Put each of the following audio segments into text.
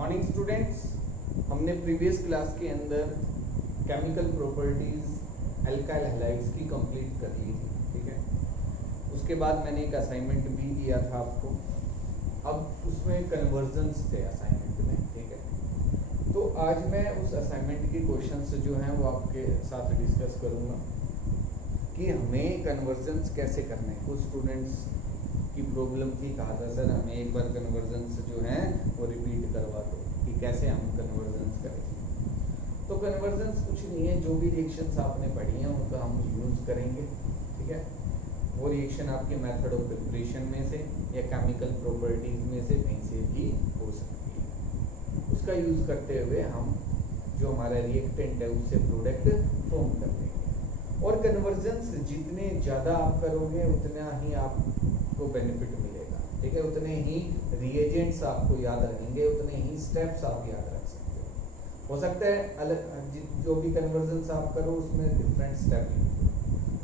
Morning students, हमने previous class के अंदर केमिकल प्रॉपर्टीज एल्काइल हैलाइड्स की कंप्लीट कर ली थी। ठीक है, उसके बाद मैंने एक असाइनमेंट भी दिया था आपको। अब उसमें कन्वर्जन्स थे असाइनमेंट में। ठीक है, तो आज मैं उस असाइनमेंट के क्वेश्चंस जो हैं वो आपके साथ डिस्कस करूंगा कि हमें कन्वर्जन्स कैसे करने हैं। कुछ स्टूडेंट्स की प्रॉब्लम थी, कहा था सर हमें एक बार कन्वर्जन्स जो हैं वो रिपीट करवा दो कि कैसे हम कन्वर्जन्स करें। तो कन्वर्जन्स कुछ नहीं है, जो भी रिएक्शंस आपने पढ़ी हैं उनका हम यूज़ करेंगे। ठीक है, वो रिएक्शन आपके मेथड ऑफ प्रिपरेशन में से या केमिकल प्रॉपर्टीज में से कहीं से भी हो सकती है। उसका यूज़ करते हुए हम जो हमारा रिएक्टेंट है उससे प्रोडक्ट फॉर्म कर लेंगे। और कन्वर्जन्स जितने ज़्यादा आप करोगे उतना ही आपको बेनिफिट मिलेगा। ठीक है, उतने ही रिएजेंट्स आपको याद रहेंगे, उतने ही स्टेप्स आप याद रख सकते हो सकता है अलग जो भी कन्वर्जन्स आप करो उसमें डिफरेंट स्टेप।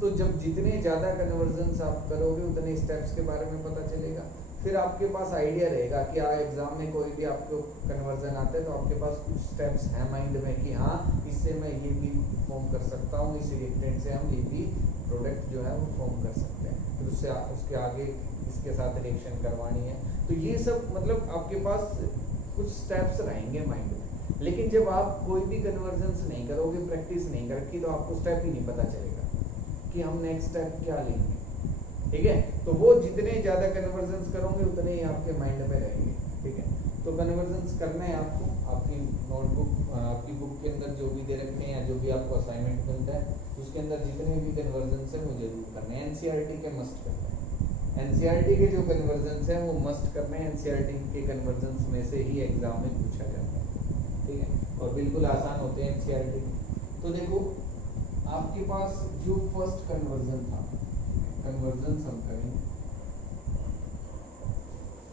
तो जब जितने ज़्यादा कन्वर्जन्स आप करोगे उतने स्टेप्स के बारे में पता चलेगा, फिर आपके पास आइडिया रहेगा कि एग्जाम में कोई भी आपको कन्वर्जन आता है तो आपके पास कुछ स्टेप्स हैं माइंड में कि हाँ इससे मैं ये भी फॉर्म कर सकता हूँ, इस रिएक्टेंट से हम ये भी प्रोडक्ट जो है वो फॉर्म कर सकते हैं, फिर उससे उसके आगे इसके साथ रिएक्शन करवानी है। तो ये सब मतलब आपके पास कुछ स्टेप्स रहेंगे माइंड में। लेकिन जब आप कोई भी कन्वर्जन्स नहीं करोगे, प्रैक्टिस नहीं करोगे, तो आपको स्टेप ही नहीं पता चलेगा कि हम नेक्स्ट स्टेप क्या लेंगे। ठीक है, तो वो जितने ज्यादा कन्वर्जन्स करोगे उतने ही आपके माइंड में रहेंगे। ठीक है, तो कन्वर्जन्स करना है आपको। आपकी नोटबुक आपकी बुक के अंदर जो भी दे रखे हैं या जो भी आपको असाइनमेंट मिलता है उसके अंदर जितने भी कन्वर्जन्स हैं वो जरूर करने हैं। एनसीईआरटी के मस्ट करना है। एनसीईआरटी के जो कन्वर्जन्स हैं वो मस्ट करने हैं। एनसीईआरटी के कन्वर्जन्स में से ही एग्जाम में पूछा जाता है। ठीक है, और बिल्कुल आसान होते हैं एनसीईआरटी। तो देखो आपके पास जो फर्स्ट कन्वर्जन था, कन्वर्जन हम करेंगे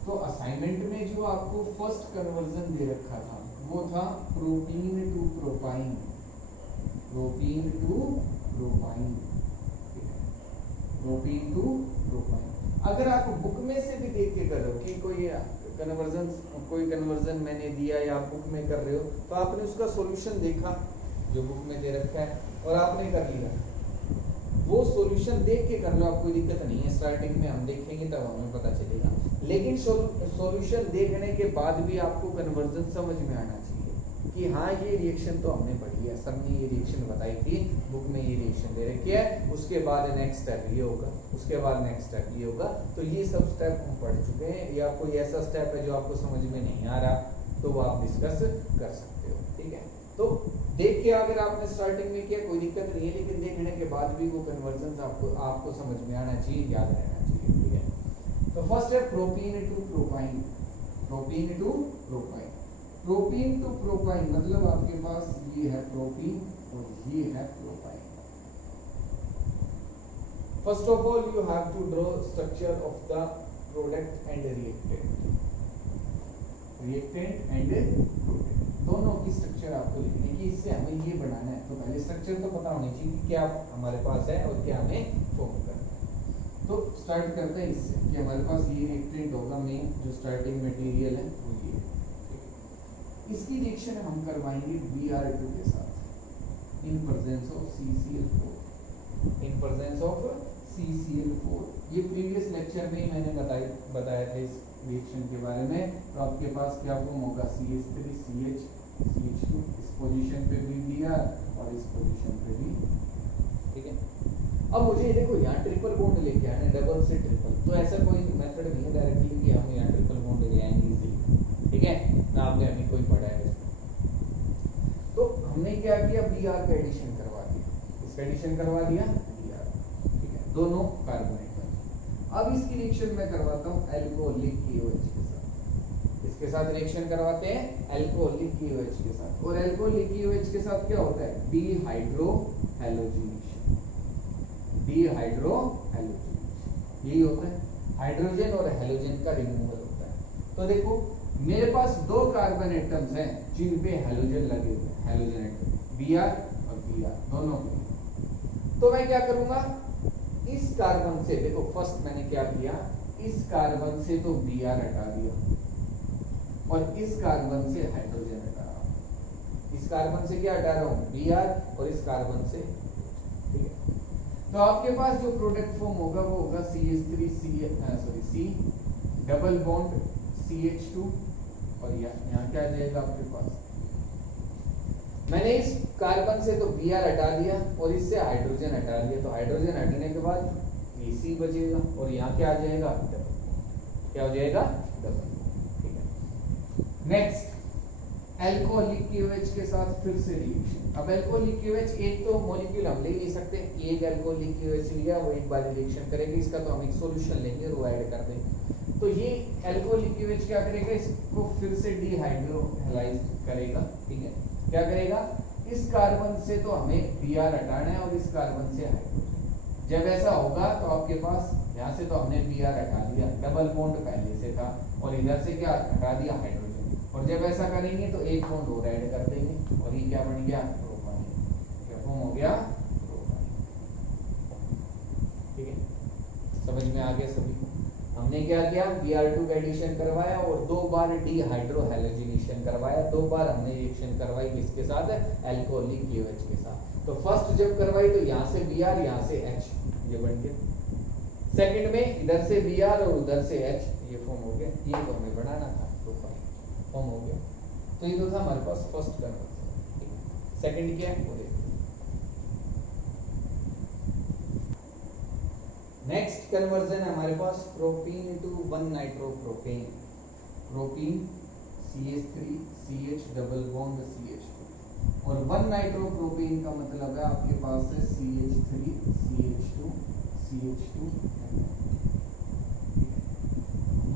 तो असाइनमेंट में जो आपको फर्स्ट कन्वर्जन दे रखा था वो था propene to propyne. Propene to propyne, propene to propyne. अगर आप बुक में से भी देख के कर रहे हो कि कोई कन्वर्जन मैंने दिया या आप बुक में कर रहे हो तो आपने उसका सॉल्यूशन देखा जो बुक में दे रखा है और आपने कर लिया, वो सॉल्यूशन देख के कर लो, आप कोई दिक्कत नहीं है। स्टार्टिंग में हम देखेंगे तब हमें पता चलेगा, लेकिन सॉल्यूशन देखने के बाद भी आपको कन्वर्जन समझ में आना चाहिए कि हाँ ये रिएक्शन तो हमने पढ़ी है, सर ने ये रिएक्शन बताई थी, बुक में ये रिएक्शन दे रखी है, उसके बाद नेक्स्ट स्टेप ये होगा, उसके बाद नेक्स्ट स्टेप ये होगा। तो ये सब स्टेप हम पढ़ चुके हैं, या कोई ऐसा स्टेप है जो आपको समझ में नहीं आ रहा तो वो आप डिस्कस कर सकते हो। ठीक है, तो देख के अगर आपने स्टार्टिंग में किया कोई दिक्कत नहीं है, लेकिन देखने के बाद भी वो कन्वर्जन आपको समझ में आना चाहिए, याद रहना चाहिए। ठीक है, तो फर्स्ट है propene to propyne. Propene to propyne, propene to propyne मतलब आपके पास ये है प्रोपीन और ये है propyne. First of all you have to draw structure of the product and reactant. Reactant and product दोनों की स्ट्रक्चर आपको लिखने की, इससे हमें ये बनाना है तो पहले स्ट्रक्चर तो पता होनी चाहिए कि क्या हमारे पास है और क्या हमें फॉर्म करना है। तो स्टार्ट करते हैं इससे कि हमारे पास ये रिएक्टेंट होगा, मेन जो स्टार्टिंग मटेरियल है वो ये। इसकी रिएक्शन हम करवाएंगे Br2 के साथ इन presence of CCl4। In presence of CCl4 ये प्रीवियस लेक्चर में ही मैंने बताया था इस रिएक्शन के बारे में। तो आपके पास क्या फॉर्म होगा CH3 CH CH2, इस पोजीशन पे भी Br और इस पोजीशन पे भी। ठीक है, अब मुझे देखो यहाँ ट्रिपल बॉन्ड लेके आना है, डबल से ट्रिपल, तो ऐसा कोई मेथड नहीं है डायरेक्टली कि हम यहाँ ट्रिपल बॉन्ड ले आएंगे इजीली। ठीक है ना, आपने अभी कोई पढ़ा है इसमें। तो हमने क्या किया, Br का एडिशन करवा दिया, इसका एडिशन करवा दिया Br। ठीक है, दोनों कार्बन एटम। अब इसकी रिएक्शन मैं करवाता हूँ अल्कोहलिक KOH के साथ। इसके साथ रिएक्शन करवाते हैं अल्कोहलिक KOH के साथ, और अल्कोहलिक KOH के साथ क्या होता है, डिहाइड्रो हैलोजिनेशन। डिहाइड्रो हैलोजिनेशन यही होता है, हाइड्रोजन और हैलोजन का रिमूवल होता है। तो देखो मेरे पास दो कार्बन एटम्स हैं जिन पे हैलोजन लगे हुए हैं, हैलोजन एटम Br और Br दोनों पे। तो मैं क्या करूंगा, इस कार्बन से देखो फर्स्ट मैंने क्या किया, इस कार्बन से तो Br हटा दिया, और इस कार्बन से हाइड्रोजन हटा रहा हूं। इस कार्बन से क्या हटा रहा हूं? Br, और इस कार्बन से, ठीक है। तो आपके पास जो प्रोडक्ट फॉर्म होगा वो होगा C डबल बॉन्ड CH2, और यहाँ क्या आ जाएगा आपके पास? मैंने इस कार्बन से तो Br हटा दिया और इससे हाइड्रोजन हटा दिया, तो हाइड्रोजन हटने के बाद AC बचेगा, और यहाँ क्या आ जाएगा? डबल। क्या हो जाएगा? डबल। ठीक है। नेक्स्ट, अल्कोहलिक KOH के साथ फिर से रिएक्शन। अब अल्कोहलिक KOH एक तो मॉलिक्यूल हम ले नहीं सकते, एक अल्कोहलिक KOH लिया, वो एक बार रिएक्शन करेगी, इसका तो हम एक सॉल्यूशन लेंगे और वो ऐड कर देंगे। तो ये अल्कोहलिक KOH क्या करेगा? इसको फिर से डिहाइड्रोलाइज करेगा, ठीक है। क्या करेगा? इस कार्बन से तो हमें Br हटाना है और इस कार्बन से हाइड्रोजन। जब ऐसा होगा तो आपके पास यहाँ से तो हमने Br हटा दिया, डबल बॉन्ड पहले से था, और इधर से क्या हटा दिया? हाइड्रोजन। और जब ऐसा करेंगे तो एक बॉन्ड और ऐड कर देंगे, और ये क्या बन गया? प्रोपाइन। क्या फॉर्म हो गया? प्रोपाइन। ठीक है, समझ में आ गया सभी को? हमने क्या किया? Br2 का एडिशन करवाया और 2 बार डिहाइड्रोहैलोजिनेशन करवाया, 2 बार हमने रिएक्शन करवाई किसके साथ? अल्कोहलिक KOH के साथ। तो फर्स्ट जब करवाई तो यहाँ से Br, यहाँ से H, ये बन गया। सेकंड में इधर से Br और उधर से H, ये फॉर्म हो गया। ये तो हमें बनाना था, प्रोपाइन फॉर्म हो गया। तो ये तो था हमारे पास फर्स्ट कन्वर्जन। सेकंड क्या है वो देखते हैं। नेक्स्ट कन्वर्जन है हमारे पास propene to 1 nitropropane. Propene CH3 CH double bond CH2, और 1 नाइट्रोप्रोपेन का मतलब है आपके पास है CH3 CH2 CH2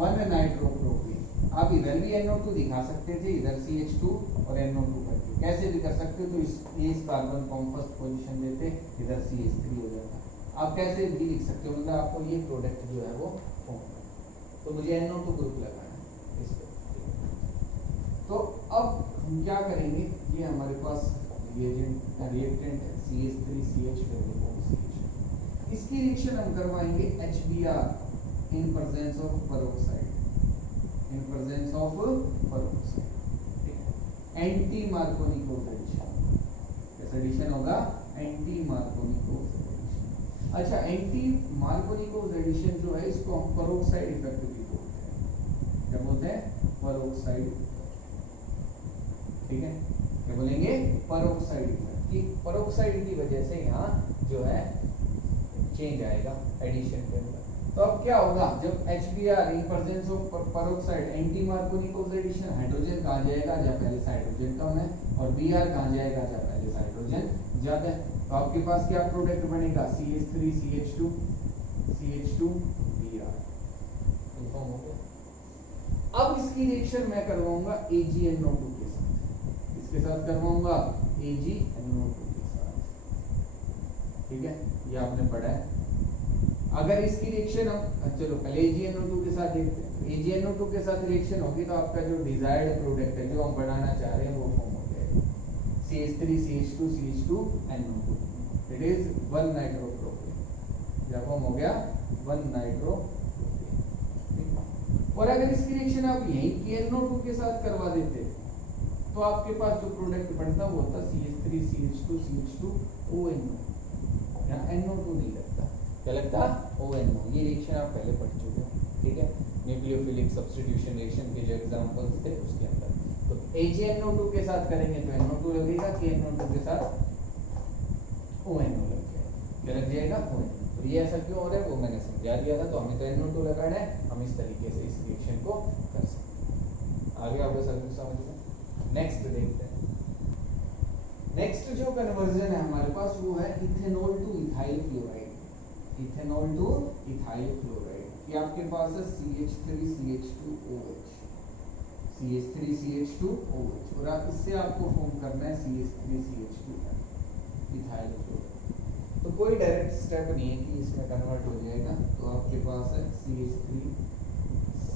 1 नाइट्रोप्रोपेन। आप इधर भी NO2 दिखा सकते थे, इधर CH2 और NO2 करके कैसे भी कर सकते हो। तो इस कार्बन को हम फर्स्ट पोजीशन देते, इधर CH3 हो जाता। आप कैसे भी लिख सकते हो, मतलब आपको ये प्रोडक्ट जो है वो फॉर्म करना। तो मुझे NO2 ग्रुप लगाना है इस पे। तो अब हम क्या करेंगे? ये हमारे पास रिएक्टेंट है CH3 CH double bond CH। इसकी रिएक्शन हम करवाएंगे HBr in presence of peroxide, in presence of peroxide, ठीक है। Anti Markovnikov addition. कैसा एडिशन होगा? Anti Markovnikov addition. अच्छा, एंटी मार्कोनिकोज एडिशन जो है इसको हम पेरोक्साइड इफेक्ट भी बोलते हैं। क्या बोलते हैं? पेरोक्साइड। ठीक है, क्या बोलेंगे? Peroxide effect. कि पेरोक्साइड की वजह से यहाँ जो है चेंज आएगा एडिशन के अंदर। तो अब क्या होगा? जब HBr in presence of peroxide, anti Markovnikov addition, hydrogen कहाँ जाएगा? जहाँ पहले से हाइड्रोजन कम है, और Br कहाँ जाएगा? जहाँ पहले से हाइड्रोजन ज्यादा है। तो आपके पास क्या प्रोडक्ट बनेगा? CH3 CH2 CH2 Br। Confirm हो गया। अब इसकी रिएक्शन मैं करवाऊंगा AgNO2 के साथ। इसके साथ करवाऊंगा AgNO2 के साथ, ठीक है। ये आपने पढ़ा है। अगर इसकी रिएक्शन हम चलो पहले AgNO2 के साथ देखते हैं। AgNO2 के साथ रिएक्शन होगी तो आपका जो डिजायर्ड प्रोडक्ट है, जो हम बनाना चाह रहे हैं, वो फॉर्म हो जाएगा CH3 CH2 CH2 NO2। It is 1 nitropropane. क्या फॉर्म हो गया? 1 नाइट्रोप्रोपेन। और अगर इसकी रिएक्शन आप यहीं KNO2 के साथ करवा देते तो आपके पास जो प्रोडक्ट बनता वो होता CH3 CH2 CH2 ONO। यहाँ NO2 नहीं लगता, क्या लगता? ONO। ये रिएक्शन आप पहले पढ़ चुके हो, ठीक है। न्यूक्लियोफिलिक सब्स्टिट्यूशन रिएक्शन के जो एग्जांपल्स थे उसके अंदर। तो AgNO2 के साथ करेंगे तो NO2 लगेगा, KNO2 के साथ ONO लग जाएगा। क्या लग जाएगा? ONO। तो ये ऐसा क्यों हो रहा है वो मैंने समझा दिया था। तो हमें तो NO2 लगाना है, हम इस तरीके से इस रिएक्शन को कर सकते हैं। आगे आपको समझ में। नेक्स्ट देखते हैं। नेक्स्ट जो कन्वर्जन है हमारे पास वो है ethanol two ethyl chloride. Ethanol two ethyl chloride. ये आपके पास है CH3 CH2OH, CH3 CH2OH, और आप इससे आपको फॉर्म करना है CH3 CH2 इथाइल क्लोराइड। तो कोई डायरेक्ट स्टेप नहीं है कि इसमें कन्वर्ट हो जाएगा। तो आपके पास है CH3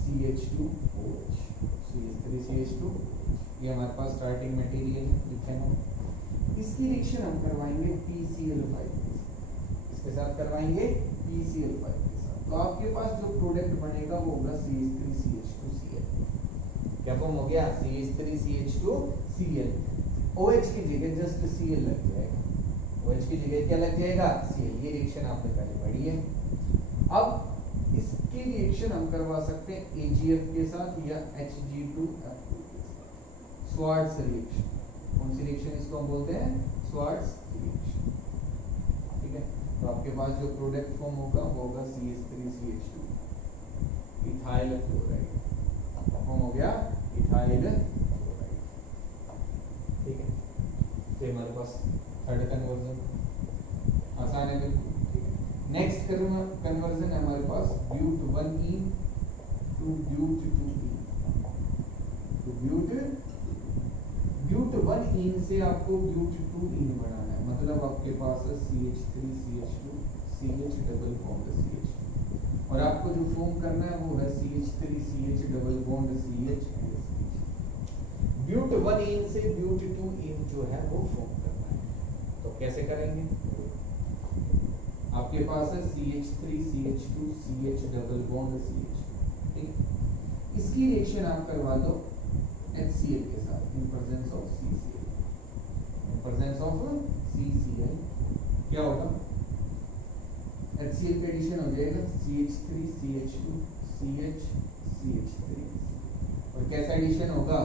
CH2OH, CH3 CH2OH। ये हमारे पास स्टार्टिंग मटेरियल है इथेनॉल। इसकी रिएक्शन हम करवाएंगे PCl5 के साथ। इसके साथ करवाएंगे PCl5 के साथ। तो आपके पास जो प्रोडक्ट बनेगा वो होगा CH3 CH2Cl। क्या फॉर्म हो गया CH3CH2Cl। OH की जगह जस्ट Cl लग जाएगा, OH की जगह क्या लग जाएगा Cl। ये रिएक्शन आपने पहले पढ़ी है। अब इसकी रिएक्शन हम करवा सकते हैं AgF के साथ या Hg2F2 के साथ, स्वार्ट्स रिएक्शन। कौन सी रिएक्शन इसको हम बोलते हैं स्वार्ट्स रिएक्शन, ठीक है। तो आपके पास जो प्रोडक्ट फॉर्म होगा वो होगा CH3CH2 इथाइल क्लोराइड, फॉर्म हो गया इथाइल क्लोराइड, ठीक है। तो हमारे पास थर्ड कन्वर्जन आसान है बिल्कुल, ठीक है। नेक्स्ट कन्वर्जन है हमारे पास ब्यूट1ईन टू ब्यूट2ईन, तो ब्यूट1ईन से आपको ब्यूट2ईन बनाना है, मतलब आपके पास है CH3CH2 CH double bond CH, और आपको जो फॉर्म करना है वो है CH3CH डबल बॉन्ड CH। ब्यूट1ईन से ब्यूट2ईन जो है वो फॉर्म करना है, तो कैसे करेंगे। आपके पास है CH3CH2 CH double bond CH, ठीक है। इसकी रिएक्शन आप करवा दो HCl के साथ इन presence of CCl, in presence of CCl क्या होगा HCl का एडिशन हो जाएगा CH3CH2 CH CH3, और कैसा एडिशन होगा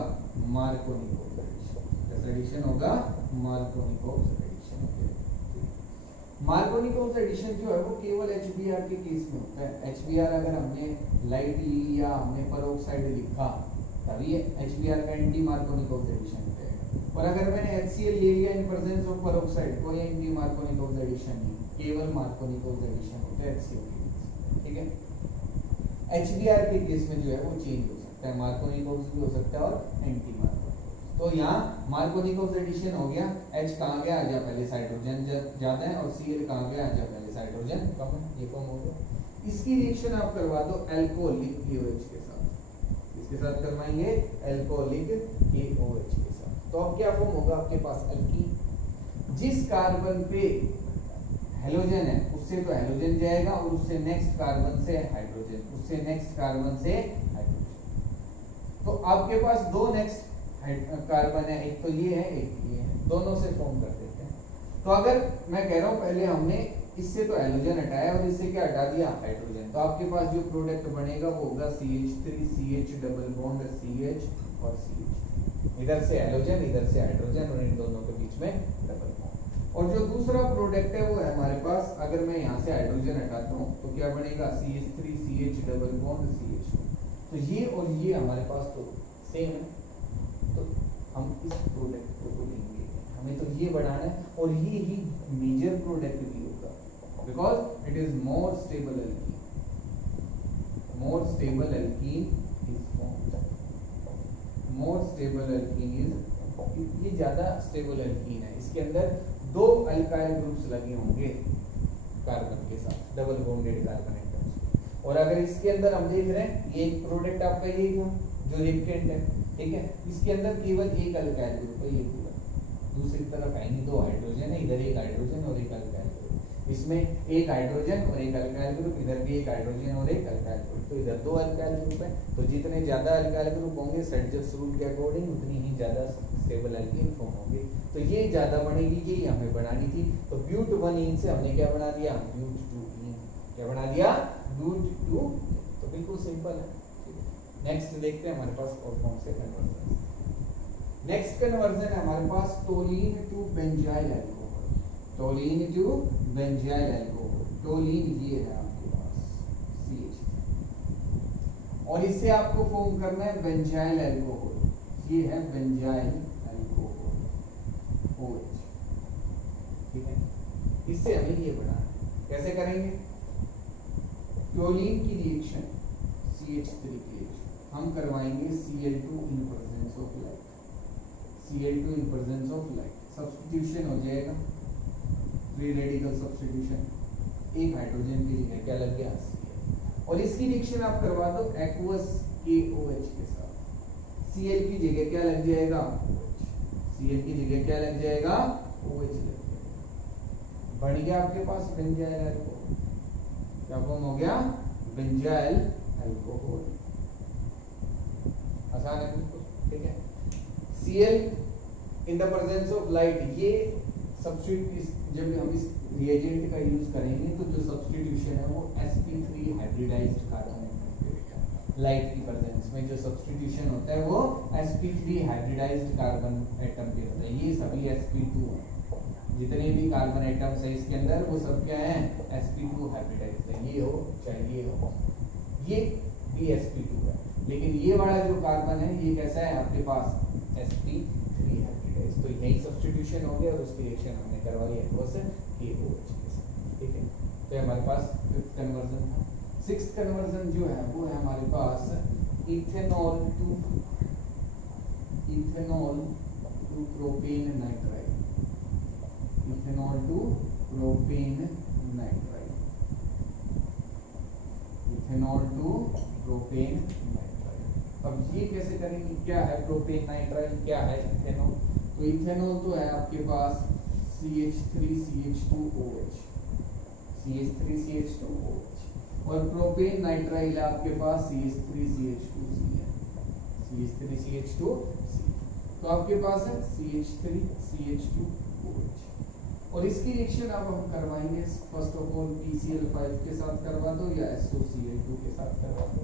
मार्कोनिकोव एडिशन, कैसा एडिशन होगा मार्कोनिकोव एडिशन। मार्कोनिकोव एडिशन जो है वो केवल HBr के केस में होता है। HBr अगर हमने लाइट ली या हमने पेरोक्साइड लिखा तभी HBr का एंटी मार्कोनिकोव एडिशन होता है, और अगर मैंने HCl ले लिया इन प्रेजेंस ऑफ पेरोक्साइड कोई एंटी मार्कोनिकोव एडिशन नहीं, केवल मार्कोनिकोव एडिशन होता है HCl के केस, ठीक है। HBr के केस में जो है वो चेंज हो सकता है, मार्कोनिकोव भी हो सकता है और एंटी मार्कोनिकोव। तो यहाँ मार्कोनिकोव एडिशन हो गया, H कहाँ गया आजा पहले से हाइड्रोजन ज्यादा है, और Cl कहाँ गया आजा पहले से हाइड्रोजन कम है, ये फॉर्म हो गया। इसकी रिएक्शन आप करवा दो अल्कोहलिक KOH के साथ, इसके साथ करवाएंगे अल्कोहलिक KOH के साथ, तो अब क्या फॉर्म होगा आपके पास अल्कीन। जिस कार्बन पे हेलोजन है उससे तो हेलोजन जाएगा, और उससे नेक्स्ट कार्बन से हाइड्रोजन, उससे नेक्स्ट कार्बन से हाइड्रोजन, तो आपके पास दो नेक्स्ट कार्बन है, एक तो ये है एक ये है, दोनों से फॉर्म कर देते हैं। तो अगर मैं कह रहा हूं पहले हमने इससे तो हेलोजन हटाया और इससे क्या हटा दिया हाइड्रोजन, तो आपके पास जो प्रोडक्ट बनेगा वो होगा CH3CH डबल बॉन्ड CH और CH, इधर से हेलोजन इधर से हाइड्रोजन, और इन दोनों के बीच में डबल बॉन्ड। और जो दूसरा प्रोडक्ट है वो है हमारे पास, अगर मैं यहाँ से हाइड्रोजन हटाता हूँ तो क्या बनेगा CH3CH डबल बॉन्ड CH, तो ये और ये हमारे पास तो सेम है, तो हम इस प्रोडक्ट को तो लेंगे, हमें तो ये बनाना है, और ये ही मेजर प्रोडक्ट भी होगा, because it is more stable alkene, more stable alkene is formed, more stable alkene is, ये ज्यादा स्टेबल एल्कीन है, इसके अंदर दो अल्काइल ग्रुप्स लगे होंगे कार्बन के साथ, डबल बॉन्डेड कार्बन एटम्स, और अगर इसके अंदर हम देख रहे हैं ये एक प्रोडक्ट आपका ये था जो रिएक्टेंट है, ठीक है, इसके अंदर केवल एक अल्काइल ग्रुप है, ये पूरा, दूसरी तरफ है नहीं, दो हाइड्रोजन है, इधर एक हाइड्रोजन और एक अल्काइल ग्रुप, इसमें एक हाइड्रोजन और एक अल्काइल ग्रुप, इधर भी एक हाइड्रोजन और एक अल्काइल ग्रुप, तो इधर दो अल्काइल ग्रुप है, तो जितने ज्यादा अल्काइल ग्रुप होंगे सेंटर्स रूल के अकॉर्डिंग उतनी ही ज्यादा स्टेबल एल्कीन फॉर्म होगी, तो ये ज्यादा बनेगी, ये हमें बनानी थी, तो ब्यूट1ईन से हमने क्या बना दिया ब्यूट2ईन, क्या बना दिया ब्यूट2, तो बिल्कुल सिंपल है। नेक्स्ट देखते हैं हमारे पास और कौन से कन्वर्जन। नेक्स्ट कन्वर्जन है हमारे पास toluene to benzyl alcohol, toluene to benzyl alcohol, toluene ये है आपके पास CH, और इससे आपको फॉर्म करना है बेंजाइल अल्कोहल, ये है बेंजाइल अल्कोहल OH, ठीक है। इससे हमें ये बनाना है, कैसे करेंगे, टोलीन की रिएक्शन CH3 की रिएक्शन हम करवाएंगे Cl2 in presence of light, Cl2 in presence of light, substitution हो जाएगा, फ्री रेडिकल सब्स्टिट्यूशन, एक हाइड्रोजन की जगह क्या लग गया Cl, और इसकी रिएक्शन आप करवा दो एक्वस KOH के साथ, Cl की जगह क्या लग जाएगा OH, Cl की जगह क्या लग जाएगा OH लग जाएगा, बन गया आपके पास बेंजाइल अल्कोहल, क्या फॉर्म हो गया बेंजाइल अल्कोहल। आसान है बिल्कुल, ठीक है। Cl in the presence of light, ये सब्स्टिट्यूट जब हम इस रिएजेंट का यूज करेंगे तो जो सब्स्टिट्यूशन है वो sp3 हाइब्रिडाइज्ड कार्बन एटम पे होगा। लाइट की प्रेजेंस में जो सब्स्टिट्यूशन होता है वो sp3 हाइब्रिडाइज्ड कार्बन एटम पे होता है। ये सभी sp2 है, जितने भी कार्बन एटम्स है इसके अंदर वो सब क्या है, sp2 हाइब्रिडाइज्ड है। ये हो चाहे ये हो, ये भी sp2 है, लेकिन ये वाला जो कार्बन है ये कैसा है आपके पास sp3 हाइब्रिडाइज्ड। तो यही सब्स्टिट्यूशन हो गया और उसकी रिएक्शन हमने करवाई एक्वस KOH के साथ, ठीक है। तो ये हमारे पास फिफ्थ कन्वर्जन था। सिक्स्थ कन्वर्जन जो है वो है हमारे पास ethanol to propane nitrile, ethanol to propane nitrile, ethanol to propane nitrile. अब ये कैसे करेंगे, क्या है प्रोपेन नाइट्राइल, क्या है इथेनॉल? तो इथेनॉल तो है आपके पास CH3CH2OH, CH3CH2OH, और प्रोपेन नाइट्राइल है आपके पास CH3CH2Cl, CH3CH2Cl। तो आपके पास है CH3CH2OH, और इसकी रिएक्शन अब हम करवाएंगे फर्स्ट ऑफ ऑल PCl5 के साथ करवा दो या SOCl2 के साथ करवा दो।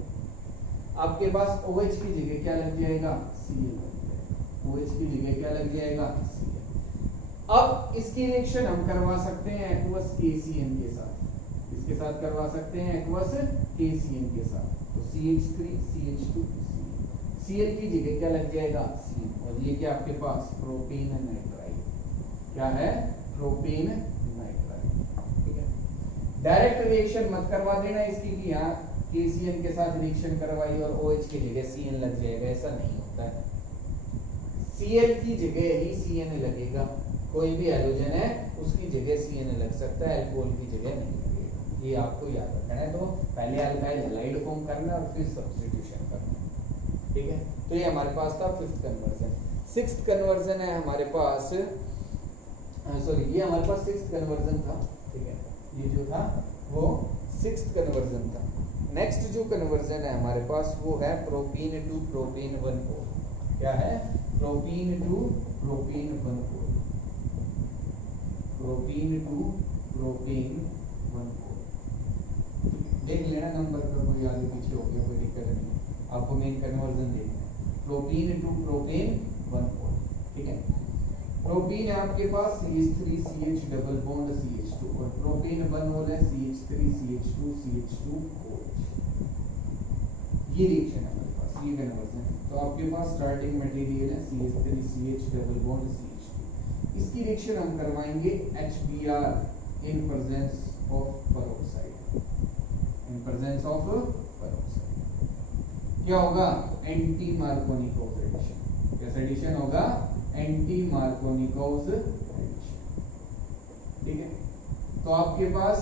आपके पास OH की जगह क्या लग जाएगा, Cl लग जाएगा, OH की जगह क्या लग जाएगा, Cl। अब इसकी रिएक्शन हम करवा सकते हैं एक्वस KCN के साथ, इसके साथ करवा सकते हैं एक्वस KCN के साथ। तो CH3CH2Cl, Cl की जगह क्या लग जाएगा, Cl, और ये क्या आपके पास प्रोपेन नाइट्राइल, क्या है प्रोपेन नाइट्राइल, ठीक है। डायरेक्ट रिएक्शन मत करवा देना इसकी कि यहाँ KCN के साथ रिएक्शन करवाई और OH की जगह Cn लग जाएगा, ऐसा नहीं होता है। Cl की जगह ही Cn लगेगा, कोई भी हैलोजन है उसकी जगह Cn लग सकता है, अल्कोहल की जगह नहीं लगेगा, ये आपको याद रखना है। तो पहले अल्काइल हैलाइड फॉर्म करना और फिर सब्स्टिट्यूशन करना, ठीक है। तो ये हमारे पास था फिफ्थ कन्वर्जन। सिक्स्थ कन्वर्जन है हमारे पास, सॉरी ये हमारे पास सिक्स्थ कन्वर्जन था, ठीक है, ये जो था वो सिक्स्थ कन्वर्जन था। नेक्स्ट जो कन्वर्जन है हमारे पास वो है प्रोपीन टू प्रोपेन 1,4। क्या है, propene to propane 1,4, propene to propane 1,4। देख लेना नंबर का कोई आगे पीछे हो गया कोई दिक्कत नहीं, आपको मेन कन्वर्जन देखना है। प्रोपीन टू प्रोपेन 1,4, ठीक है। प्रोपीन है आपके पास CH3CH डबल बॉन्ड CH2, और प्रोपेन 1 मोल है CH3CH2CH2OH। ये रिएक्शन है हमारे पास, ये कन्वर्जन। तो आपके पास स्टार्टिंग मटेरियल है CH3CH डबल बॉन्ड CH2, इसकी रिएक्शन हम करवाएंगे HBr in presence of peroxide, in presence of peroxide. क्या होगा, एंटी मार्कोनिकोव एडिशन। कैसा एडिशन होगा, एंटी मार्कोनिकोव एडिशन, ठीक है। तो आपके पास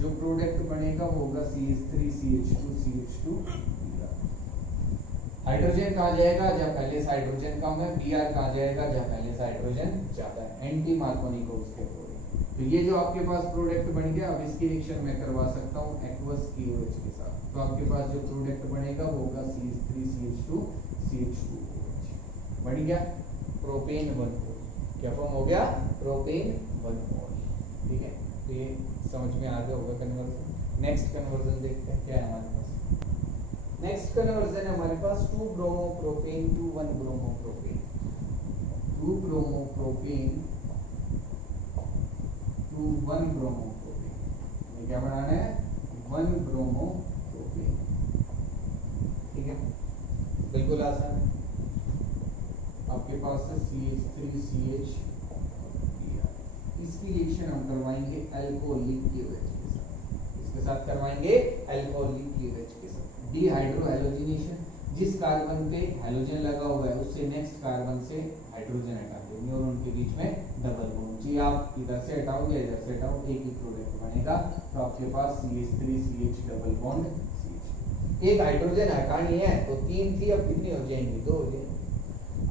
जो प्रोडक्ट बनेगा वो होगा CH3CH2CH2। हाइड्रोजन कहाँ जाएगा, जहाँ पहले से हाइड्रोजन कम है, Br कहाँ जाएगा, जहाँ पहले से हाइड्रोजन ज्यादा है, एंटी मार्कोनिकोव के अकॉर्डिंग। तो ये जो आपके पास प्रोडक्ट बन गया, अब इसकी रिएक्शन मैं करवा सकता हूँ एक्वस KOH के साथ। तो आपके पास जो प्रोडक्ट बनेगा वो होगा CH3CH2CH2OH, बन गया प्रोपेन 1,4। क्या फॉर्म हो गया, प्रोपेन 1,4, ठीक है। तो ये समझ में आ गया होगा कन्वर्जन। नेक्स्ट कन्वर्जन देखते हैं क्या है हमारे पास। नेक्स्ट कन्वर्जन है हमारे पास 2 bromopropane to 1 bromopropane, 2 bromopropane to 1 bromopropane. ये क्या बनाना है, 1 ब्रोमोप्रोपेन, ठीक है, बिल्कुल आसान है। आपके पास है CH3CH, इसकी रिएक्शन हम करवाएंगे अल्कोहलिक KOH के साथ, इसके साथ करवाएंगे अल्कोहलिक KOH के साथ। डिहाइड्रोहैलोजिनेशन, जिस कार्बन पे हैलोजन लगा हुआ है उससे नेक्स्ट कार्बन से हाइड्रोजन हटा देंगे और उनके बीच में डबल बॉन्ड। जी आप इधर से हटाओगे इधर से हटाओ, एक ही प्रोडक्ट बनेगा। तो आपके पास CH3CH डबल बॉन्ड CH। एक हाइड्रोजन हटानी है तो 3 थी, अब कितनी हो जाएंगी, 2 हो जाएंगी।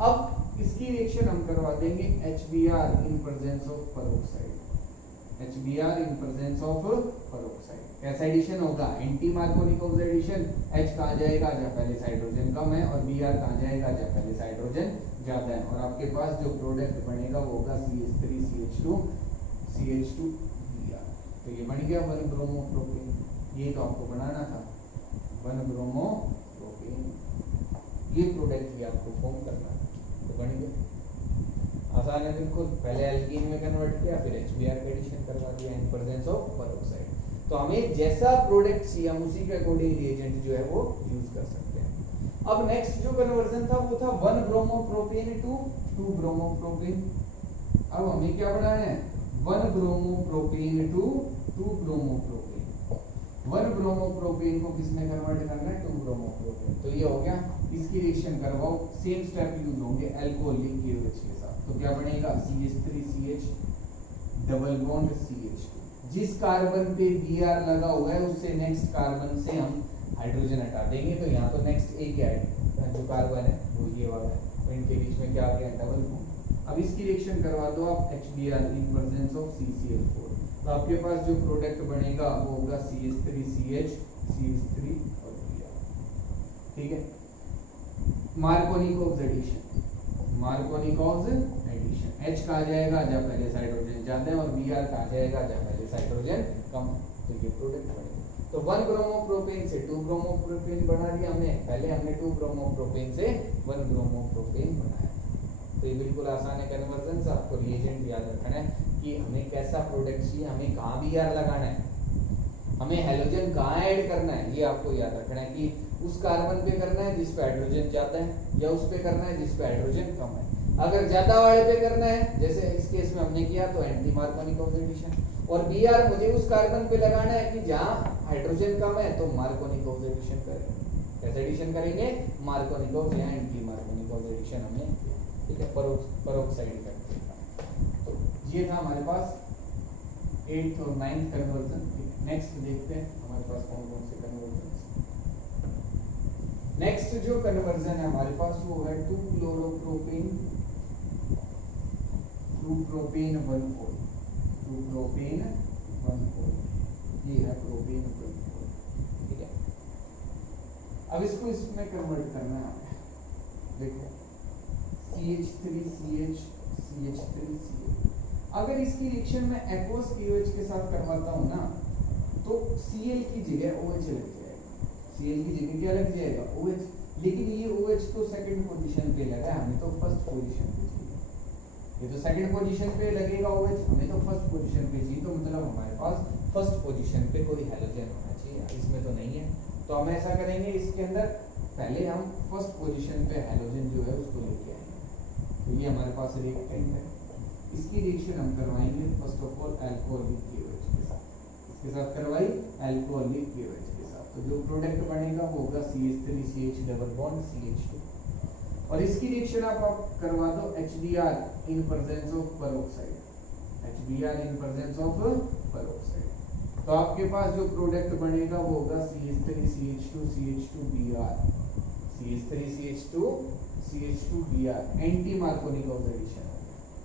अब इसकी रिएक्शन हम करवा देंगे HBr in presence of peroxide, HBr in presence of peroxide. कैसा एडिशन होगा? Anti Markovnikov addition. H कहाँ जाएगा? जहाँ पहले से हाइड्रोजन कम है, और Br कहाँ जाएगा? जहाँ पहले से हाइड्रोजन ज्यादा है। और आपके पास जो प्रोडक्ट बनेगा वो होगा CH3CH2 Br। तो ये बन गया 1 ब्रोमो प्रोपेन। ये तो आपको बनाना था 1 ब्रोमो प्रोपेन। ये प्रोडक्ट ही आपको फॉर्म करना है, तो बन गया। आसान है बिल्कुल। पहले एल्कीन में कन्वर्ट किया, फिर HBr का एडिशन करवा दिया इन प्रेजेंस ऑफ पेरोक्साइड। तो हमें जैसा प्रोडक्ट चाहिए हम उसी के अकॉर्डिंग रिएजेंट जो है वो यूज कर सकते हैं। अब नेक्स्ट जो कन्वर्जन था वो था 1 bromo propane two 2 bromo propane. अब हमें क्या बनाना है? 1 bromo propane two 2 bromo propane. 1 bromo propane को किसमें कन्वर्ट करना है? 2 ब्रोमो प्रोपेन। तो ये हो गया। इसकी रिएक्शन करवाओ, सेम स्टेप यूज होंगे अल्कोहलिक KOH के साथ। तो क्या बनेगा? CH3CH double bond CH2। जिस कार्बन पे Br लगा हुआ है उससे नेक्स्ट कार्बन से हम हाइड्रोजन हटा देंगे। तो यहाँ तो नेक्स्ट एक है जो कार्बन है वो ये वाला है, तो इनके बीच में क्या आ गया? Double bond. अब इसकी रिएक्शन करवा दो आप HBr in presence of CCl4। तो आपके पास जो प्रोडक्ट बनेगा वो होगा CH3CH CH3 और Br। ठीक है। Markovnikov addition, Markovnikov addition. H कहाँ जाएगा? जहाँ पहले से हाइड्रोजन ज्यादा है, और Br कहाँ जाएगा? जहाँ पहले से हाइड्रोजन कम है। तो ये प्रोडक्ट बनेगा। तो 1 ब्रोमो प्रोपेन से 2 ब्रोमो प्रोपेन बना दिया हमने। पहले हमने 2 ब्रोमो प्रोपेन से 1 ब्रोमो प्रोपेन बनाया। तो ये बिल्कुल आसान है कन्वर्जन से। आपको रिएजेंट याद रखना है कि हमें कैसा प्रोडक्ट चाहिए, हमें कहाँ Br लगाना है, हमें हैलोजन कहाँ ऐड करना है, ये आपको याद रखना है कि उस कार्बन पे करना है जिस पे हाइड्रोजन ज्यादा है, या उस पे करना है जिस पे हाइड्रोजन कम है। अगर ज्यादा वाले पे करना है, जैसे इस केस में हमने किया, तो एंटी मार्कोनिकोव एडिशन। और Br मुझे उस कार्बन पे लगाना है कि जहां हाइड्रोजन कम है, तो मार्कोनिकोव एडिशन करेंगे। कैसे एडिशन करेंगे? मार्कोनिकोव या एंटी मार्कोनिकोव एडिशन हमें, ठीक है, पेरोक्साइड करके। तो ये था हमारे पास 8th और 9th कन्वर्जन। नेक्स्ट देखते हैं हमारे पास कौन कौन से कन्वर्जन। नेक्स्ट जो कन्वर्जन है हमारे पास वो है 2 क्लोरोप्रोपेन 2 प्रोपेन 1,4। 2 प्रोपेन 1,4, ये है प्रोपेन 1,4। ठीक है। अब इसको इसमें कन्वर्ट करना है हमें। देखो CH3CH CH3CH। अगर इसकी रिएक्शन में एक्वस KOH के साथ करवाता हूं ना, तो Cl की जगह OH लग जाएगा। Cl की जगह क्या लग जाएगा? OH। लेकिन ये OH तो सेकंड पोजीशन पे लगा है, हमें तो फर्स्ट पोजीशन पे चाहिए। ये तो सेकंड पोजीशन पे लगेगा OH, हमें तो फर्स्ट पोजीशन पे चाहिए। तो मतलब हमारे पास फर्स्ट पोजीशन पे कोई हैलोजन होना चाहिए, इसमें तो नहीं है। तो हम ऐसा करेंगे, इसके अंदर पहले हम फर्स्ट पोजीशन पे हैलोजन जो है उसको लेके आएंगे। तो ये हमारे पास रिएक्टेंट है। इसकी रिएक्शन हम करवाएंगे first of all alcoholic KOH के साथ। इसके साथ करवाई अल्कोहलिक KOH के साथ। तो जो प्रोडक्ट बनेगा वो होगा CH3CH डबल बॉन्ड CH2। और इसकी रिएक्शन आप करवा दो HBr in presence of peroxide. HBr in presence of peroxide. तो आपके पास जो प्रोडक्ट बनेगा वो होगा CH3CH2 CH2Br। CH3CH2 CH2Br anti Markovnikov addition.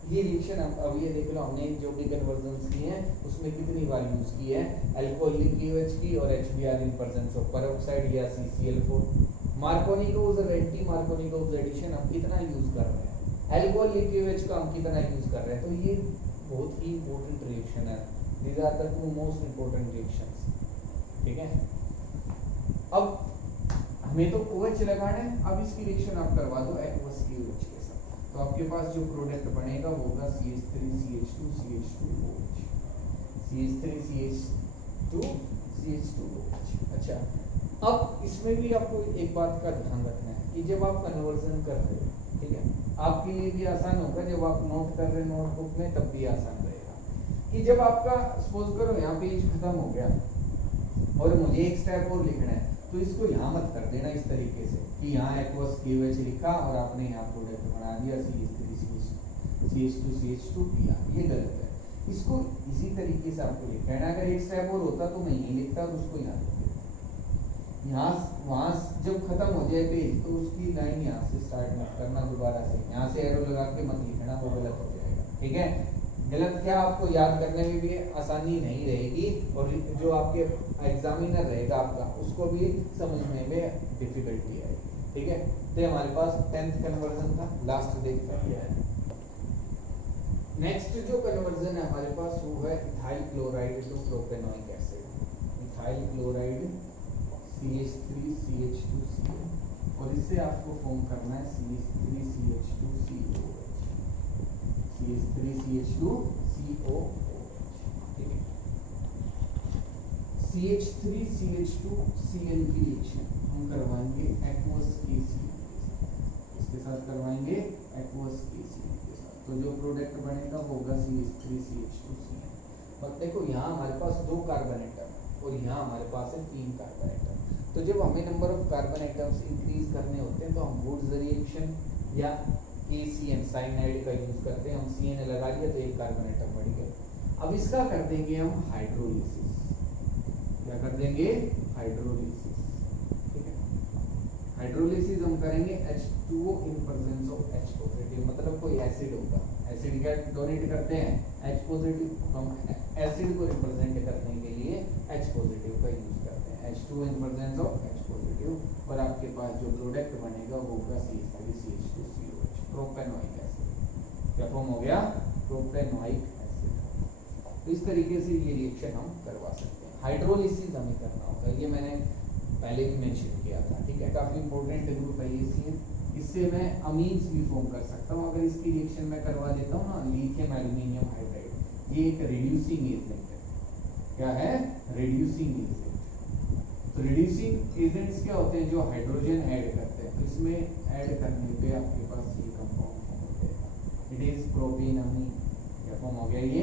ये रिएक्शन अब ये देख लो, हमने जो भी कन्वर्जन्स की हैं उसमें कितनी बार यूज की है? अल्कोहलिक KOH की और HBr in presence of peroxide या CCl4। मार्कोनिकोव और एंटी मार्कोनिकोव एडिशन हम कितना यूज कर रहे हैं? अल्कोहलिक KOH का हम कितना यूज कर रहे हैं? तो ये बहुत ही इंपॉर्टेंट रिएक्शन है। These are the 2 most important reactions. ठीक है। अब हमें तो OH लगाना है। अब इसकी रिएक्शन आप करवा दो एक्वस KOH के साथ। तो आपके पास जो प्रोडक्ट बनेगा वो होगा CH3CH2 CH2OH। CH3CH2 CH2OH। अच्छा, अब इसमें भी आपको एक बात का ध्यान रखना है कि जब आप कन्वर्जन कर रहे हो, ठीक है, आपके लिए भी आसान होगा। जब आप नोट कर रहे हैं नोटबुक में तब भी आसान रहेगा कि जब आपका सपोज करो यहाँ पेज खत्म हो गया और मुझे एक स्टेप और लिखना है, तो इसको यहाँ मत कर देना इस तरीके से कि यहाँ एक्वस KOH लिखा और आपने यहाँ प्रोडक्ट बना दिया CH3CH2Br। ये गलत है। इसको इसी तरीके से आपको लिखना है। अगर एक स्टेप और होता तो मैं यही लिखता तो उसको यहाँ लिख देता। यहाँ वहां जब खत्म हो जाए पेज तो उसकी लाइन यहाँ से स्टार्ट मत करना, दोबारा से यहाँ से एरो लगा के मत लिखना, वो गलत हो जाएगा। ठीक है। गलत क्या आपको याद करने में भी आसानी नहीं रहेगी और जो आपके एग्जामिनर रहेगा आपका उसको भी समझने में डिफिकल्टी आएगी। ठीक है, तो हमारे पास 10th कन्वर्जन था, लास्ट देखते हैं। नेक्स्ट जो कन्वर्जन है हमारे पास वो है ethyl chloride to propanoic acid. Ethyl chloride CH3CH2Cl और इससे आपको फॉर्म करना है CH3CH2COH, CH3CH2COH। ठीक है, CH3CH2Cl की रिएक्शन हम करवाएंगे एक्वस KCl, इसके साथ करवाएंगे एक्वस KCl के साथ, तो जो प्रोडक्ट बनेगा वो होगा CH3CH2Cl। और देखो यहाँ हमारे पास 2 कार्बन एटम और यहाँ हमारे पास है 3 कार्बन एटम। तो जब हमें number of carbon atoms increase करने होते हैं तो हम वुड्स रिएक्शन या KCN साइनाइड का यूज करते हैं। हम CN लगा लिया तो 1 कार्बन एटम बढ़ गया। अब इसका कर देंगे हम हाइड्रोलिसिस। क्या कर देंगे? हाइड्रोलिसिस। ठीक है, हाइड्रोलिसिस हम करेंगे H2O in presence of H positive, मतलब कोई एसिड होगा, एसिड क्या डोनेट करते हैं H पॉजिटिव, हम एसिड को रिप्रेजेंट करने के लिए H पॉजिटिव का यूज करते हैं, H2 in presence of H positive, और आपके पास जो प्रोडक्ट बनेगा वो होगा CH3CH2COH, प्रोपेनोइक एसिड। क्या फॉर्म हो गया? Propanoic acid. तो इस तरीके से ये रिएक्शन हम करवा सकते हैं। हाइड्रोलिसिस हमें करना होगा, ये मैंने पहले भी मेंशन किया था। ठीक है, काफी इंपॉर्टेंट ग्रुप है ये CN, इससे मैं अमीन्स भी फॉर्म कर सकता हूँ। अगर इसकी रिएक्शन मैं करवा देता हूँ ना, लिथियम एल्युमिनियम हाइड्राइड, ये एक रिड्यूसिंग एजेंट है। क्या है? Reducing agent. तो रिड्यूसिंग एजेंट्स क्या होते हैं? जो हाइड्रोजन ऐड करते हैं, तो इसमें ऐड करने पे आपके पास ये कंपाउंड फॉर्म हो जाएगा, इट इज प्रोपेन अमीन। क्या फॉर्म हो गया? ये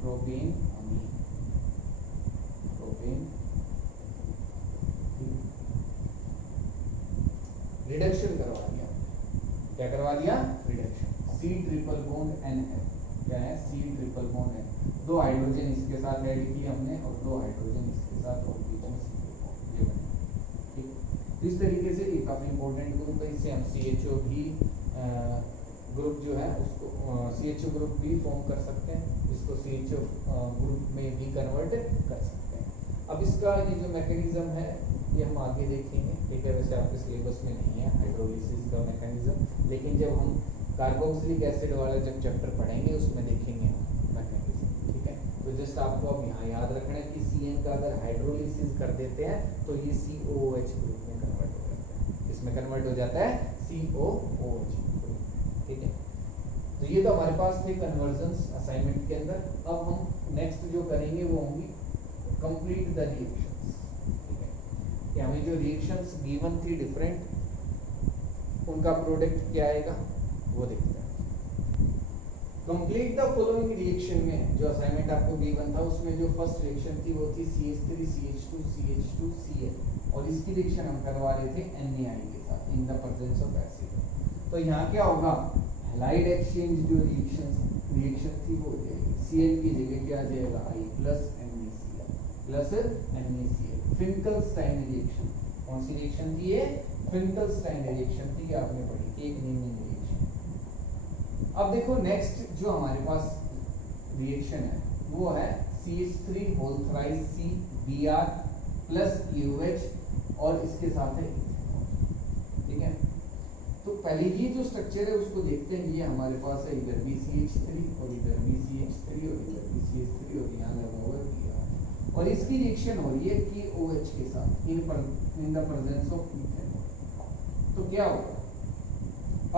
प्रोपेन अमीन, प्रोपेन। रिडक्शन करवा दिया। क्या करवा दिया? Reduction. C triple bond NF, क्या है? C triple bond N, 2 hydrogen इसके साथ ऐड किए हमने और 2 हाइड्रोजन इसके साथ और बीच में ये बने। ठीक, इस तरीके से ये काफी इंपॉर्टेंट ग्रुप है। इससे हम CHO भी ग्रुप जो है उसको CHO ग्रुप भी फॉर्म कर सकते हैं, इसको CHO ग्रुप में भी कन्वर्ट कर सकते हैं। अब इसका ये जो मैकेनिज्म है ये हम आगे देखेंगे। ठीक है, वैसे आपके सिलेबस में नहीं है हाइड्रोलिसिस का मैकेनिज्म, लेकिन जब हम कार्बोक्सिलिक एसिड वाला जब चैप्टर पढ़ेंगे उसमें देखेंगे मैकेनिज्म। ठीक है, तो जस्ट आपको अब यहाँ याद रखना है कि CN का अगर हाइड्रोलिसिस कर देते हैं तो ये COOH ग्रुप में कन्वर्ट हो जाता है, इसमें कन्वर्ट हो जाता है COOH ग्रुप। ठीक है, तो ये तो हमारे पास थे कन्वर्जन्स असाइनमेंट के अंदर। अब हम नेक्स्ट जो करेंगे वो होंगी कंप्लीट द रिएक्शंस। कि हमें जो रिएक्शंस गिवन थी डिफरेंट, उनका प्रोडक्ट क्या आएगा वो देखते हैं। कंप्लीट द फॉलोइंग रिएक्शन में जो असाइनमेंट आपको गिवन था उसमें जो फर्स्ट रिएक्शन थी वो थी CH3CH2CH2Cl और इसकी रिएक्शन हम करवा रहे थे NaI के साथ in the presence of acid. तो यहाँ क्या होगा? हैलाइड एक्सचेंज जो रिएक्शन थी वो हो जाएगी, Cl की जगह क्या आ जाएगा? I plus NaCl। फिंकलस्टाइन रिएक्शन, कौन सी रिएक्शन थी ये? फिंकलस्टाइन रिएक्शन थी, आपने पढ़ी थी, एक नीमिंग रिएक्शन। अब देखो नेक्स्ट जो हमारे पास रिएक्शन है वो है CH3 whole thrice C Br plus EOH और इसके साथ है इथेनॉल। ठीक है, तो पहले ये जो स्ट्रक्चर है उसको देखते हैं। ये हमारे पास है, इधर भी CH3 और इधर भी CH3 और इधर भी CH3 और यहाँ लगा हुआ है Br, और इसकी रिएक्शन हो रही है KOH के साथ in the presence of ethanol. तो क्या होगा?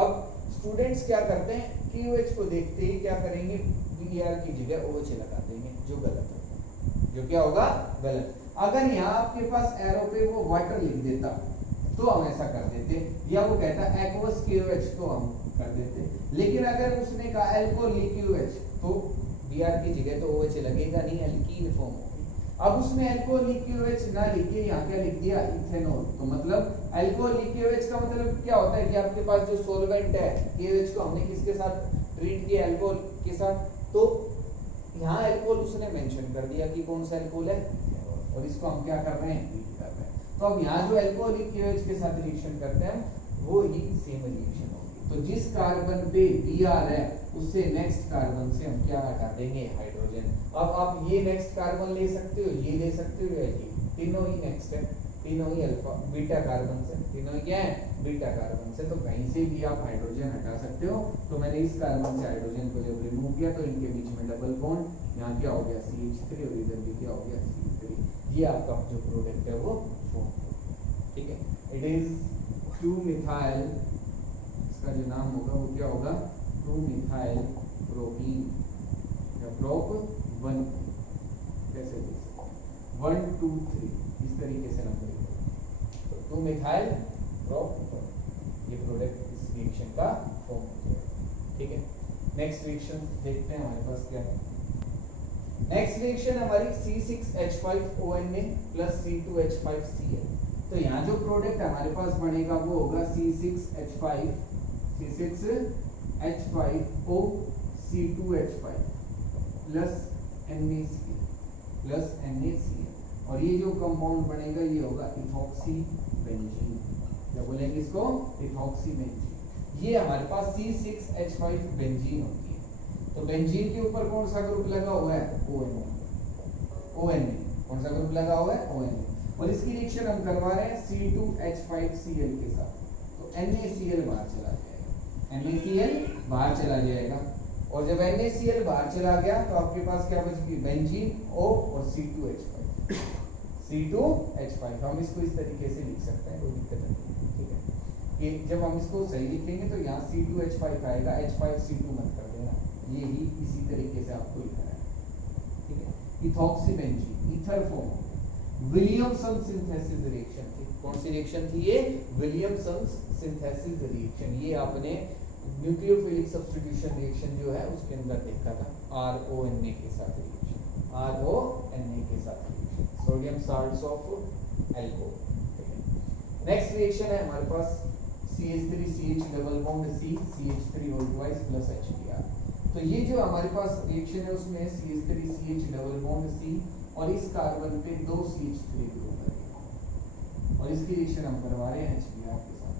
अब स्टूडेंट्स क्या करते हैं, KOH को देखते ही क्या करेंगे? Br की जगह OH लगा देंगे, जो गलत होगा। जो क्या होगा? गलत। अगर यहाँ आपके पास एरो पे वो वाटर लिख देता तो हम ऐसा कर देते, या वो कहता एक्वस KOH तो हम कर देते। लेकिन अगर उसने कहा एल्कोहल QOH तो Br की जगह तो OH लगेगा नहीं, एल्कीन फॉर्म होगी। अब उसने एल्कोहल QOH ना लिख के यहाँ क्या लिख दिया? इथेनॉल। तो मतलब एल्कोहल QOH का मतलब क्या होता है कि आपके पास जो सॉल्वेंट है KOH को हमने किसके साथ ट्रीट किया? एल्कोहल के साथ। तो यहाँ एल्कोहल उसने मेंशन कर दिया कि कौन सा एल्कोहल है, और इसको हम क्या कर रहे हैं? ट्रीट कर रहे हैं। तो अब यहाँ जो एल्कोहल QOH के साथ रिएक्शन करते हैं वो ही सेम रिएक्शन होगी। तो जिस कार्बन पे Br है उससे नेक्स्ट कार्बन से हम क्या हटा देंगे, हाइड्रोजन। अब आप ये नेक्स्ट कार्बन ले सकते हो, ये ले सकते हो, या ये, तीनों ही नेक्स्ट है, तीनों ही अल्फा बीटा कार्बन से, तीनों ही क्या है, बीटा कार्बन से। तो कहीं से भी आप हाइड्रोजन हटा सकते हो। तो मैंने इस कार्बन से हाइड्रोजन को जब रिमूव किया तो इनके बीच में डबल बॉन्ड, यहाँ क्या हो गया CH3 और इधर भी क्या हो गया CH3। ये आपका जो प्रोडक्ट है वो फॉर्म, ठीक है। इट इज 2 मिथाइल, इसका जो नाम होगा वो क्या होगा, 2 मिथाइल प्रोपीन या प्रोप 1, कैसे लिख सकते हैं 1 2 3 इस तरीके से नंबर लिखो। तो 2 मिथाइल प्रोप 1 ये प्रोडक्ट इस रिएक्शन का फॉर्म हो जाएगा, ठीक है। नेक्स्ट रिएक्शन देखते हैं हमारे पास क्या है। नेक्स्ट रिएक्शन हमारी C6H5ONA प्लस C2H5Cl। तो यहाँ जो प्रोडक्ट हमारे पास बनेगा वो होगा C6H5 C6H5O C2H5 plus NaCl और ये जो कंपाउंड बनेगा ये होगा इथॉक्सी बेंजीन। क्या बोलेंगे इसको, इथॉक्सी बेंजीन। ये हमारे पास C6H5 बेंजीन होती है। तो बेंजीन के ऊपर कौन सा ग्रुप लगा हुआ है, ONA। कौन सा ग्रुप लगा हुआ है, ONA। और इसकी रिएक्शन हम करवा रहे हैं C2H5Cl के साथ। तो NaCl बाहर चला जाएगा, NaCl बाहर चला जाएगा। और जब NaCl बाहर चला गया तो आपके पास क्या बचेगी, बेंजीन O और C2H5। C2H5 हम इसको इस तरीके से लिख सकते हैं, कोई दिक्कत नहीं, ठीक है। कि जब हम इसको सही लिखेंगे तो यहाँ C2H5 आएगा, H5C2 मत कर देना, ये ही इसी तरीके से आपको लिखना है, ठीक है। Ethoxy benzene ether form, Williamson synthesis reaction थी। कौन सी रिएक्शन थी ये, विलियमसन सिंथेसिस रिएक्शन। ये आपने न्यूक्लियोफिलिक सब्स्टिट्यूशन रिएक्शन जो है उसके अंदर देखा था, RONA के साथ रिएक्शन, RONA के साथ reaction, sodium salts of alcohol, ठीक है। नेक्स्ट रिएक्शन है हमारे पास CH3CH double bond C CH3 whole twice plus HBr। तो ये जो हमारे पास रिएक्शन है उसमें CH3CH डबल बॉन्ड C और इस कार्बन पे 2 CH3 ग्रुप लगेगा और इसकी रिएक्शन हम करवा रहे हैं HBr के साथ।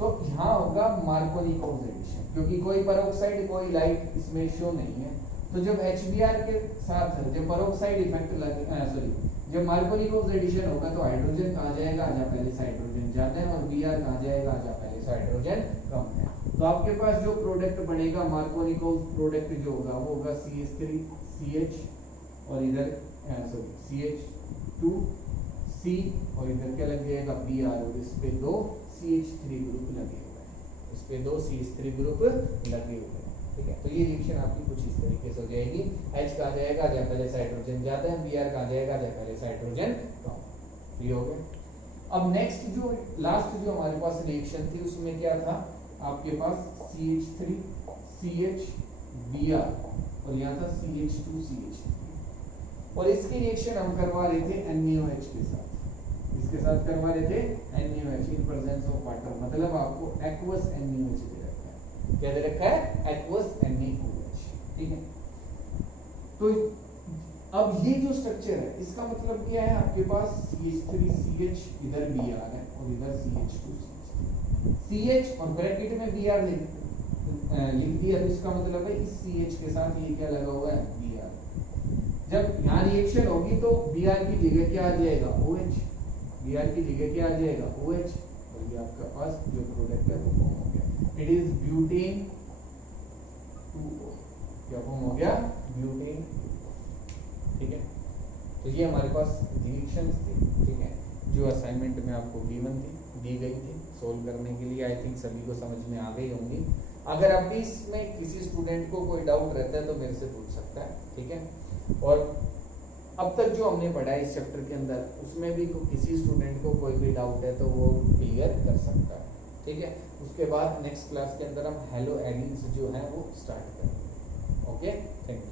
तो यहाँ होगा मार्कोनिकोव एडिशन, क्योंकि कोई पेरोक्साइड कोई लाइट इसमें शो नहीं है। तो जब HBr के साथ जब पेरोक्साइड इफेक्ट जब मार्कोनिकोव एडिशन होगा तो हाइड्रोजन कहाँ जाएगा, आजा पहले से हाइड्रोजन ज्यादा है, और Br कहाँ जाएगा, आजा पहले से हाइड्रोजन कम है। तो आपके पास जो प्रोडक्ट बनेगा मार्कोनिकोव प्रोडक्ट जो होगा वो होगा CH3CH और इधर CH2C और इधर क्या लग जाएगा Br और इस पे 2 CH3 ग्रुप लगे हुए हैं, इस पे 2 CH3 ग्रुप लगे हुए हैं, ठीक है। तो ये रिएक्शन आपकी कुछ इस तरीके से हो जाएगी। H कहाँ जाएगा, जहाँ पहले से हाइड्रोजन ज्यादा है, Br कहाँ जाएगा, जहाँ पहले से हाइड्रोजन कम। ये हो गया। अब नेक्स्ट जो लास्ट जो हमारे पास रिएक्शन थी उसमें क्या था, आपके पास CH3CH Br और यहाँ था CH2CH3 और इसकी रिएक्शन हम करवा रहे थे NaOH के साथ, इसके साथ करवा रहे थे NaOH in presence of water, मतलब आपको एक्वस NaOH दे रखा है। क्या दे रखा है, एक्वस NaOH, ठीक है। तो अब ये जो स्ट्रक्चर है इसका मतलब क्या है, आपके पास CH3CH इधर Br है और इधर CH2CH, CH और ब्रैकेट में Br लिख दिया, तो इसका मतलब है इस CH के साथ ये क्या लगा हुआ है, Br। जब यहाँ रिएक्शन होगी तो Br की जगह क्या आ जाएगा, OH, Br की जगह क्या आ जाएगा, OH, और ये आपका पास जो प्रोडक्ट है वो फॉर्म हो गया, इट इज ब्यूटेन 2O। क्या फॉर्म हो गया, ब्यूटेन, ठीक है। तो ये हमारे पास रिएक्शंस थे, ठीक है, जो असाइनमेंट में आपको दी गई थी सोल्व करने के लिए। आई थिंक सभी को समझ में आ गई होंगी। अगर अब भी इसमें किसी स्टूडेंट को कोई डाउट रहता है तो मेरे से पूछ सकता है, ठीक है। और अब तक जो हमने पढ़ा है इस चैप्टर के अंदर उसमें भी किसी स्टूडेंट को कोई भी डाउट है तो वो क्लियर कर सकता है, ठीक है। उसके बाद नेक्स्ट क्लास के अंदर हम हेलो एडिंग्स जो है वो स्टार्ट करेंगे। Okay, thank you.